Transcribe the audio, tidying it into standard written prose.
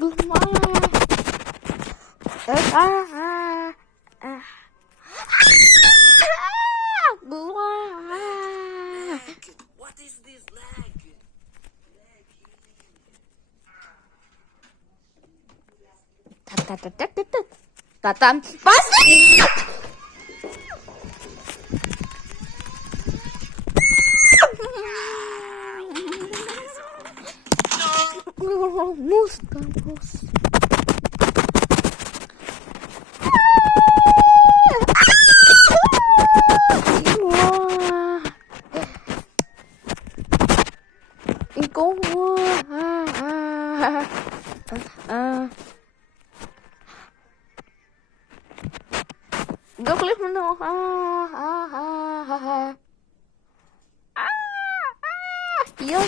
What is this lag? Та-там. Пошли! Музыка, господи. И кого? Гоклик много. Я